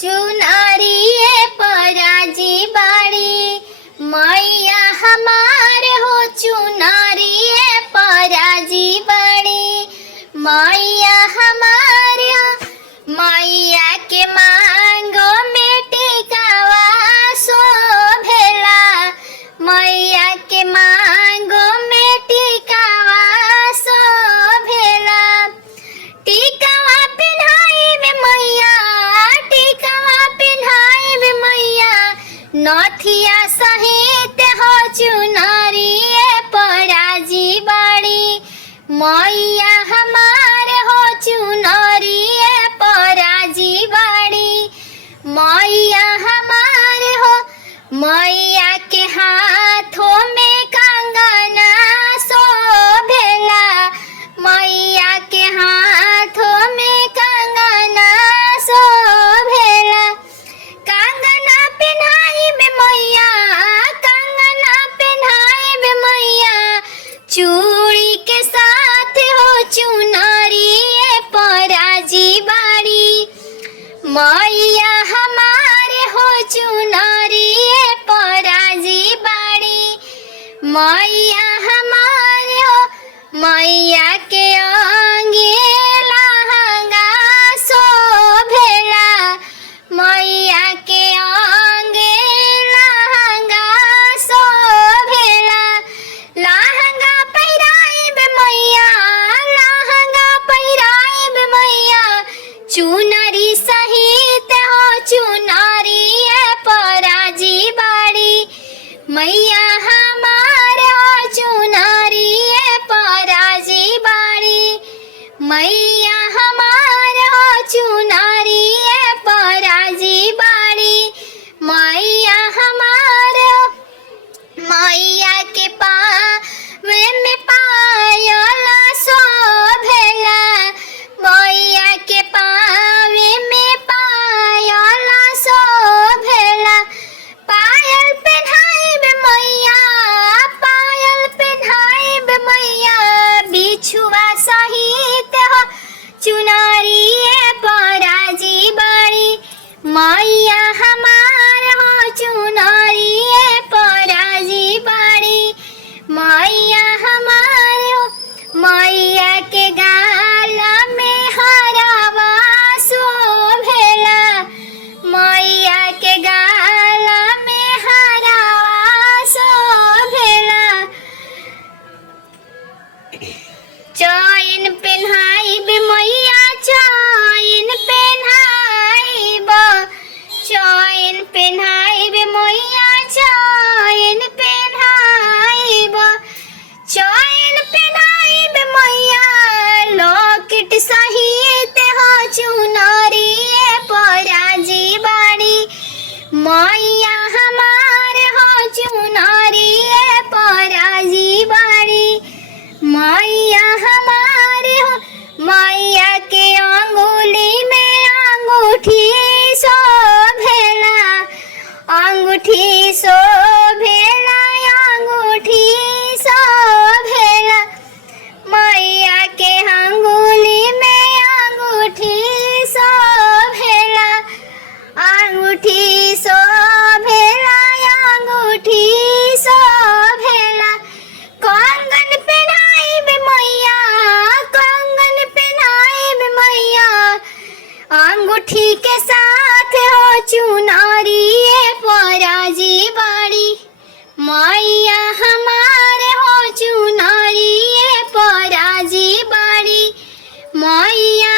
चुनरिए पराजी बाड़ी मैया हमारे हो चुनरिए पराजी बाड़ी मैया हमारे हो मैया के मांगो में टिकावा शोभेला मैया के मांगो में टिकावा शोभेला टिकावा पिन्हाई में मैया टिकावा पिन्हाई में मैया नथिया सहित हो चुनरिए पराजी बाड़ी मैया हमारे हो चुनरिए पराजी बाड़ी मैया हमारे हो मैया के हाथों में कंगना शोभेला मैया के हाथों में कंगना शोभेला कंगना पिन्हाई में मैया कंगना पिन्हाई में मैया चूड़ी के साथ हो चुनरिए पराजी बाड़ी मैया हमारे हो चुनरिए पराजी बाड़ी मैया हमारे हो मैया के आंगे लहंगा शोभेला मैया के आंगे लहंगा शोभेला लहंगा पहिराई बे मैया लहंगा पहिराई बे मैया चुनरी सहित हो चुनरिए पराजी बाड़ी मैया हमारे हो चुनरिए पराजी बाड़ी मैया हमारे हो चुनरिए पराजी बाड़ी मैया हमारे हो मैया के पावे में पायला शोभेला मैया के पावे में पायला शोभेला पायल पिन्हाई बे मैया पायल पिन्हाई बे मैया बिछुआ सहित हो चुनरिए पराजी बाड़ी मैया हमारे हो चुनरिए पराजी बाड़ी मैया हमारे हो मैया के गाला में हरावा शोभेला मैया के गाला में हरावा शोभेला चैन पेन्हाई बे मैया चैन पेन्हाई चैन पेन्हाई बे मैया चैन पेन्हाई चैन पेन्हाई बे मैया लॉकेट सहित हो चुनरिए पराजी बाड़ी मैया हमारे हो चुनरिए पराजी बाड़ी मैया हमारे हो मैया के अंगुली में अंगूठी शोभेला अंगूठी शोभेला अंगूठी शोभेला मैया के अंगुली में अंगूठी शोभेला अंगूठी शोभेला अंगूठी शोभेला कंगन पहनाई बे मैया कंगन पहनाई बे मैया अंगूठी के साथ हो चुनरिए पराजी बाड़ी मैया हमारे हो चुनरिए पराजी बाड़ी मैया